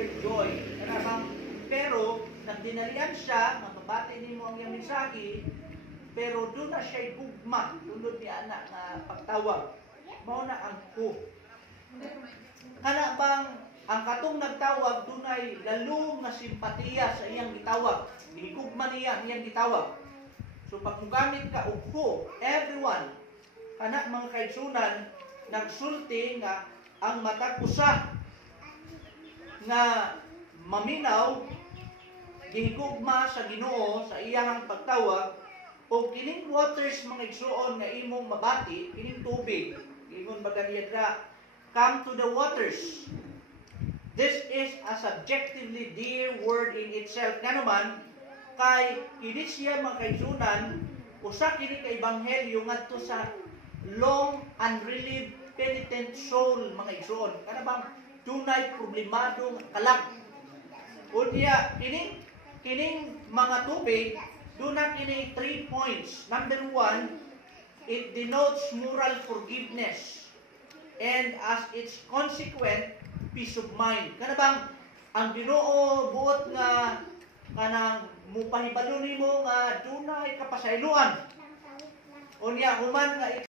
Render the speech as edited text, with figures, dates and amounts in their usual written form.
great joy. Pero nagdinalian siya, mababati nimo ang iyang mensahe, pero doon na siya gugma, tundod ni anak na pagtawag. Mao na ang ko. Kana bang ang katong nagtawag dunay lalong nga simpatiya sa iyang gitawag. Gihigugma niya ang iyang gitawag. So pag mugamit ka og ko, everyone, kana mga kaigsunan, nagsulti nga ang matag usa nga maminaw gihigugma sa Ginoo sa iyang pagtawag o kining waters mga igsuon nga imong mabati, kining tubig, ingon baga niya dra, come to the waters. This is a subjectively dear word in itself. Nga naman, kay hindi siya mga kaigsunan, usa kini ka ebanghelyo ngadto sa long unrelieved penitent soul mga igsuon. Kana bang dunay problemadong kalag. Unya kining mga tubig, duna kini 3 points. Number 1, it denotes moral forgiveness and as its consequent peace of mind. Kana bang ang Ginoo buot nga kanang mupahibalo nimo nga dunay kapasayloan. Unya human nga